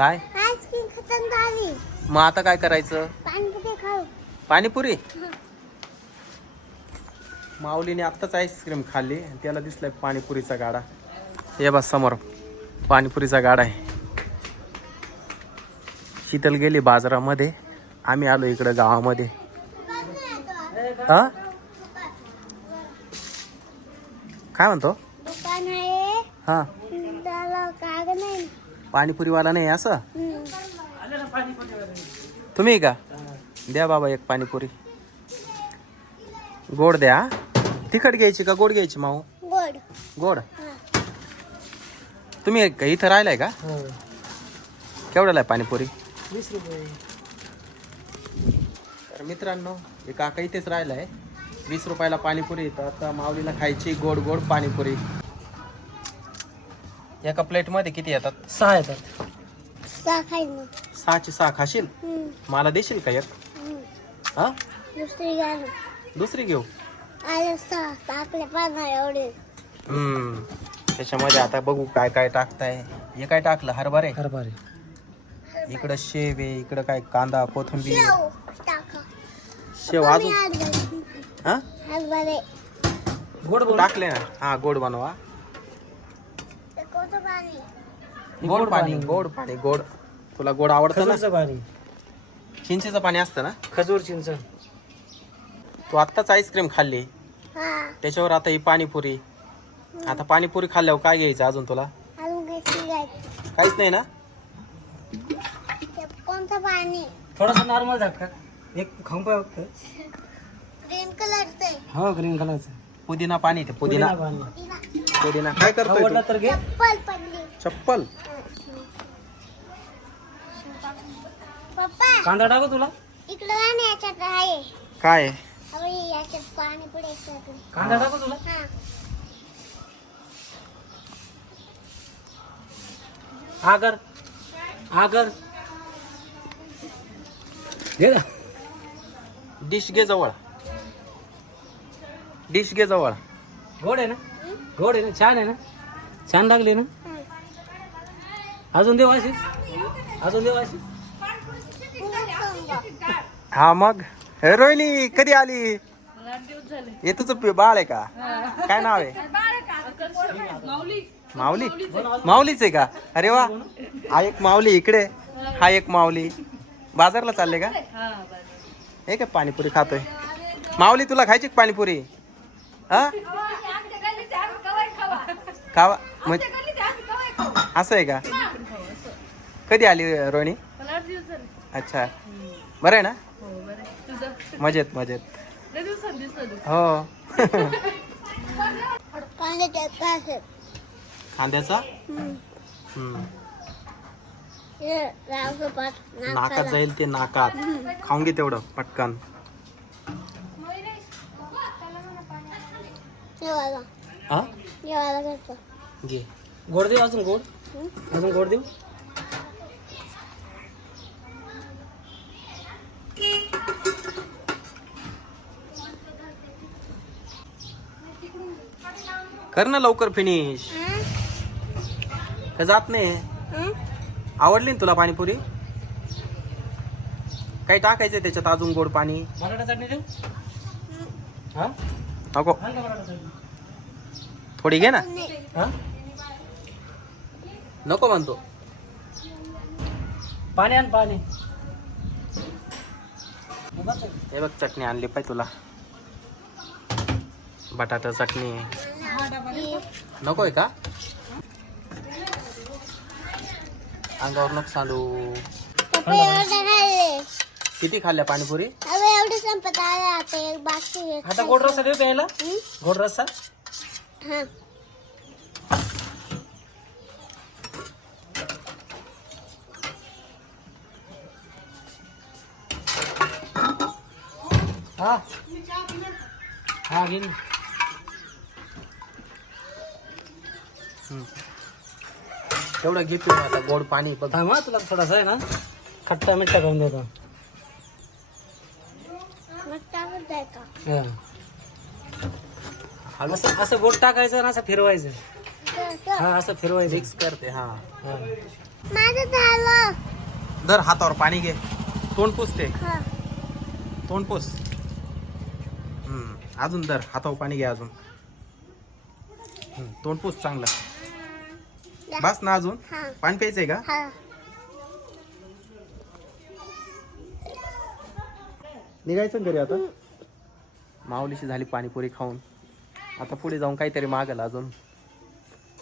काय आईस्क्रीम खतम झाली. मग आता काय करायचं? पाणीपुरी खाऊ. पाणीपुरी. माऊलीने आत्ताच आईस्क्रीम खाल्ली आणि त्याला दिसलाय पाणीपुरीचा गाडा. हे बस समोर पाणीपुरीचा गाडा आहे. शीतल गेली बाजारामध्ये, आम्ही आलो इकडं गावामध्ये. हा काय म्हणतो? दुकान आहे. हा त्याला कागद नाही. पाणीपुरीवाला नाही असं? तुम्ही का? द्या बाबा एक पाणीपुरी. गोड द्या. तिखट घ्यायची का गोड घ्यायची माऊ? गोड. गोड. तुम्ही इथं राहिलाय का? केवढ्याला आहे पाणीपुरी? 20 रुपये. तर मित्रांनो, हे काका इथेच राहिलाय. 20 रुपयाला पाणीपुरी. तर आता माऊलीला खायची गोड गोड पाणीपुरी. एका प्लेट मध्ये किती येतात? 6 येतात. 6 खाईन. 6ची 6 खाशील? मला देशील का एक? हा दुसरी घ्या. दुसरी घेऊ. आले 6 टाकले पाना एवढे. त्याच्यामध्ये आता बघू काय काय टाकताय. हे काय टाकलं? हरभरे. हरभरे. इकडं शेव आहे, इकडं काय कांदा कोथिंबीर. शेव टाका. शेव अजून हा हरभरे. गोड बोल. टाकले ना. हा गोड बनवा. ते कोणतं पाणी? गोड पाणी. गोड पाणी. गोड. तुला गोड आवडतं ना? खजूरचं पाणी. चिंचेचं पाणी असतं ना? खजूर चिंच. तू आत्ताच आईस्क्रीम खाल्ली, हा. त्याच्यावर आता ही पाणीपुरी. आता पाणीपुरी खाल्ल्यावर काय घ्यायचं अजून तुला? अजून काही घ्यायचं. काहीच नाही ना? ते कोणतं पाणी? थोडासा नॉर्मल झाका. एक खाऊन पाय फक्त. ग्रीन कलरचे. हो ग्रीन कलरचं. पुदिना पाणी. ते पुदिना. पाणी. पुदिना काय करतोय आवडला तू? तर घे. चप्पल पडली. चप्पल. पप्पा कांदा टाकू तुला? इकडं आणि याच्यात आहे. काय? अरे याच्यात पाणी पुढे. कांदा टाकू तुला? हा. आगर. आगर. घे ना. डिश घे जवळ. डिश घे जवळ. गोड आहे ना? गोड आहे ना? छान आहे ना? छान लागले ना? अजून देऊ अशीच? अजून देऊ अशीच? हा मग. हे रोहिणी कधी आली? हे तुझं बाळ आहे का? काय नाव आहे? माऊली. माऊलीच आहे का? अरे वा. हा एक माऊली इकडे, हा एक माऊली. बाजारला चालले का? हे काय पाणीपुरी खातोय? माऊली तुला खायची का पाणीपुरी? हा खावा. असं आहे का? कधी आली रोहिणी? अच्छा. बरं आहे ना? मजेत मजेत. हो. कांद्याचा नाकात जाईल ते नाकात. खाऊन घे तेवढं पटकन. हा घे. गोड देऊ अजून गोड? अजून गोड देऊ? कर ना लवकर फिनिश. का जात नाही? आवडली ना तुला पाणीपुरी? काही टाकायचंय त्याच्यात अजून गोड पाणी? बटाटा चटणी देऊ? हा? नको. आण का बटाटा चटणी? थोडी घे ना. हा? नको म्हणतो. पाणी आण पाणी. हे बघ चटणी आणली पाहिजे तुला. बटाटा चटणी नकोय का? अंगावर नको सांडू. किती खाल्ल्या पाणीपुरी? एवढे संपत आले. आता एक बाकी आहे. आता गोड रस्सा देऊ प्यायला? गोड रस्सा? हा. हा हा घे ना. तेवढं घे पिऊन आता गोड पाणी बघ. थांब हा, तुला थोडासा आहे ना खट्टा मिठ्ठा करून देतो. मग टाकत जाय का? हा. हलू असं असं गोड टाकायचं ना असं फिरवायचं. तर- तर. हा असं फिरवायचं. मिक्स करते. हा हा. माझं झालं. धर हातावर पाणी घे, तोंड पुसते, हा. तोंड पुस. अजून धर हातावर पाणी घे अजून. तोंड पुस चांगलं. बस ना अजून हा. पाणी प्यायचंय का? हा. निघायचं घरी आता. माऊलीशी झाली पाणीपुरी खाऊन, आता पुढे जाऊन काहीतरी मागेल अजून.